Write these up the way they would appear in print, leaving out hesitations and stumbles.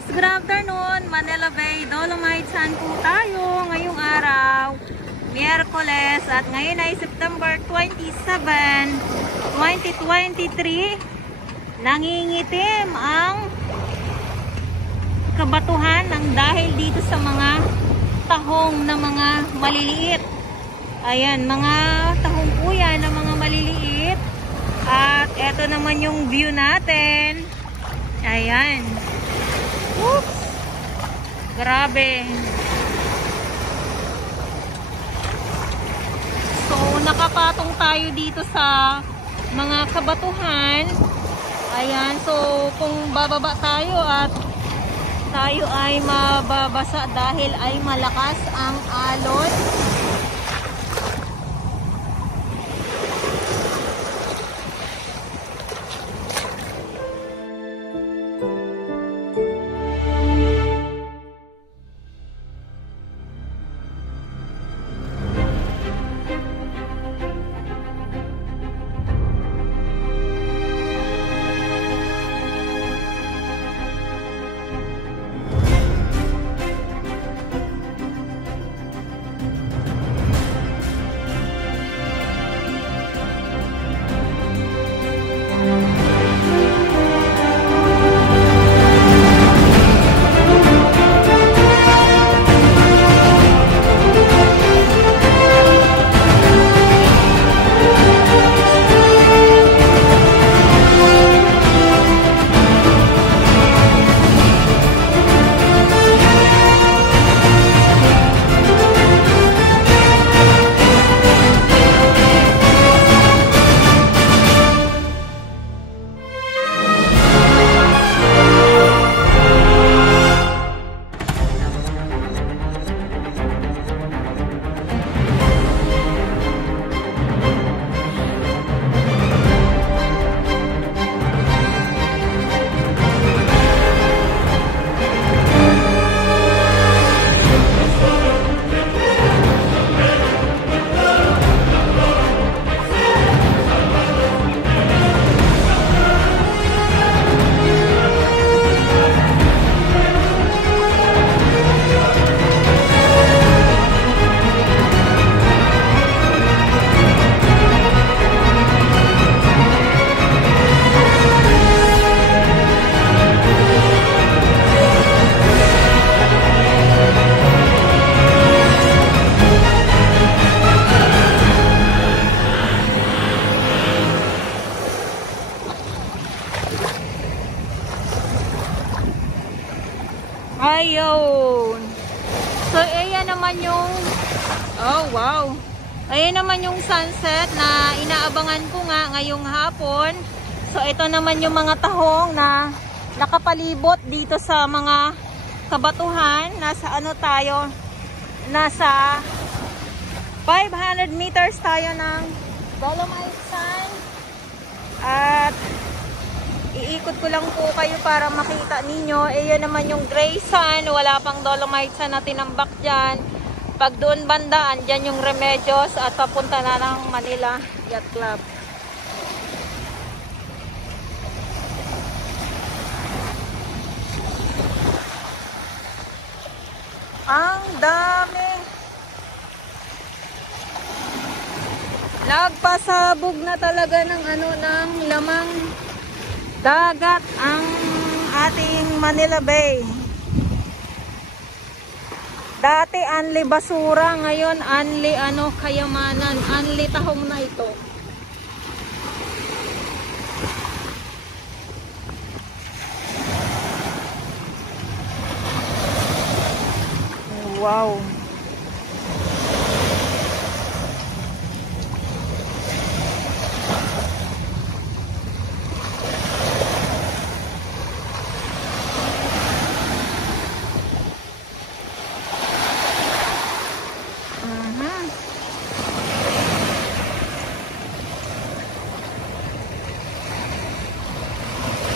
Yes, good afternoon. Manila Bay, Dolomite Sand po tayo ngayong araw, Miyerkules, at ngayon ay September 27, 2023. Nangingitim ang kabatuhan ng dahil dito sa mga tahong na mga maliliit. Ayan, mga tahong po yan na mga maliliit. At eto naman yung view natin. Ayan. Oops. Grabe. So, nakapatong tayo dito sa mga kabatuhan. Ayan. So, kung bababa tayo at tayo ay mababasa dahil ay malakas ang alon. Ayun. So, ayan naman yung, oh wow. Ayan naman yung sunset na inaabangan ko nga ngayong hapon. So, ito naman yung mga tahong na nakapalibot dito sa mga kabatuhan. Nasa ano tayo? Nasa 500 meters tayo ng Dolomite Sand. At iikot ko lang po kayo para makita ninyo. Ayan naman yung gray sand. Wala pang Dolomite Sand na tinambak dyan. Pag doon banda, andyan yung Remedios at papunta na ng Manila Yacht Club. Ang dami. Nagpasabog na talaga ng ano, ng lamang dagat ang ating Manila Bay. Dati anli basura, ngayon anli ano, kayamanan, anli tahong na ito. Wow.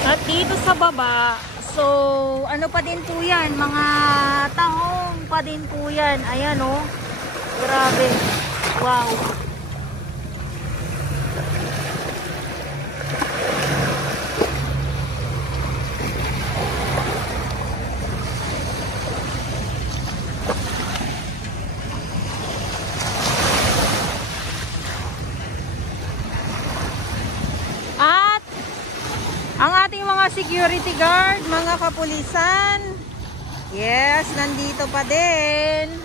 At dito sa baba, so ano pa din po yan, mga tahong pa din po yan. Ayan o, grabe, wow. mga security guard, mga kapulisan. Yes, nandito pa din.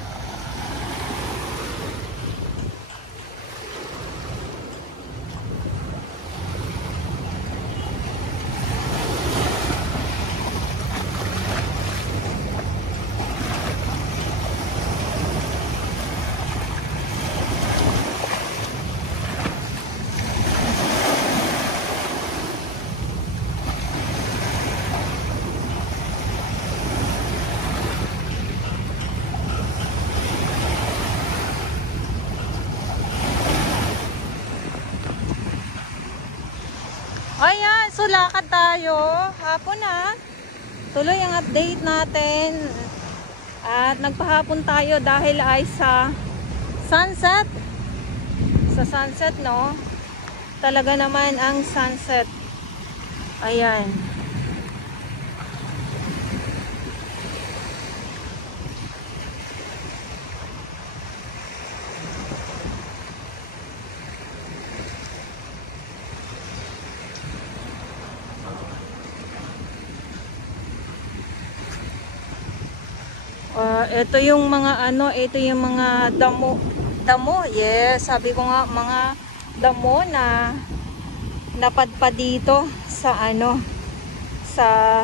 Ayan, so lakad tayo. Hapon na. Tuloy ang update natin. At nagpahapon tayo dahil ay sa sunset. Sa sunset, no? Talaga naman ang sunset. Ayan. Ito yung mga ito yung mga damo. Damo, yes, sabi ko nga mga damo na napadpad dito sa sa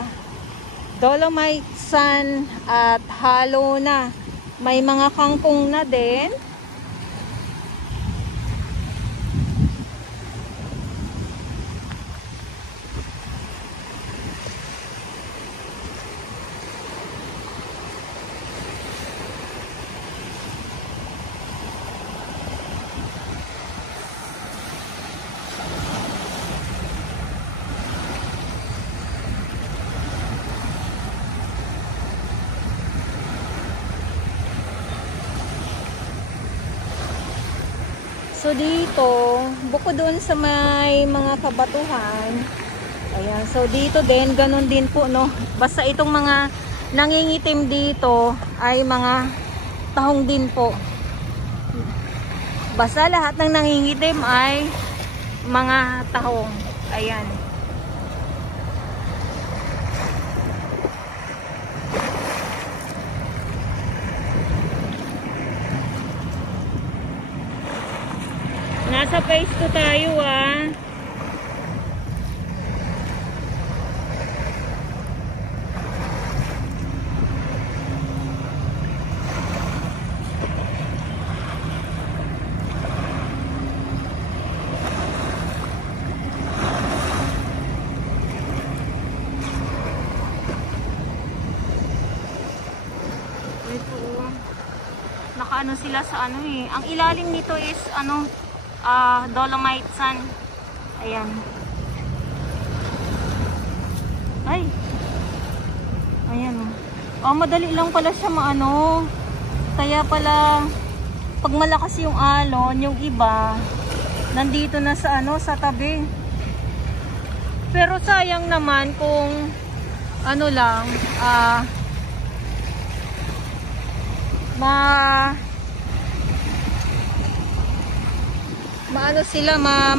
Dolomite Sand at halo na. May mga kangkong na din. So dito, bukod doon sa may mga kabatuhan, ayan, so dito din, ganun din po, no? Basta itong mga nangingitim dito ay mga tahong din po. Basta lahat ng nangingitim ay mga tahong. Ayan. Nasa phase 2 tayo ah. Ito oh. Nakaano sila sa eh. Ang ilalim nito is Dolomite Sand. Ayan. Ay. Ayan. Oh, madali lang pala siya Kaya pala pag malakas yung alon, yung iba nandito na sa sa tabi. Pero sayang naman kung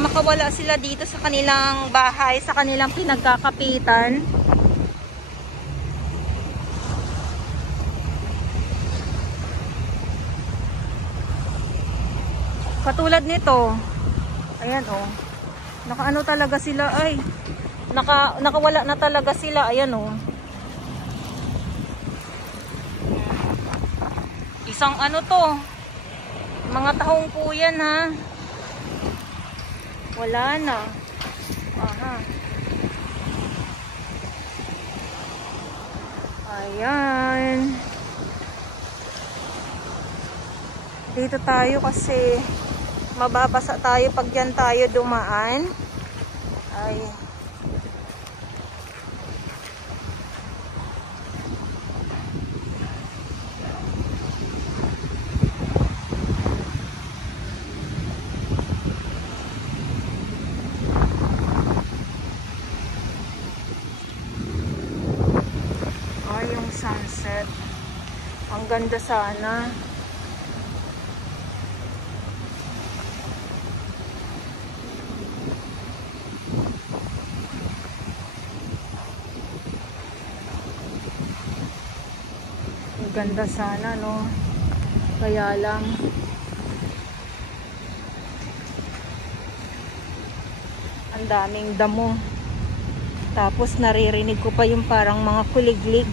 makawala sila dito sa kanilang bahay, sa kanilang pinagkakapitan. Katulad nito. Ayan oh. Nakaano talaga sila ay. Nakawala na talaga sila. Ayan oh. Isang to. Mga tahong po yan ha. Wala na. Aha. Ayan. Dito tayo kasi mababasa tayo pag yan tayo dumaan. Ay. Sunset. Ang ganda sana. Ganda sana, no? Kaya lang ang daming damo. Tapos naririnig ko pa yung parang mga kuliglig.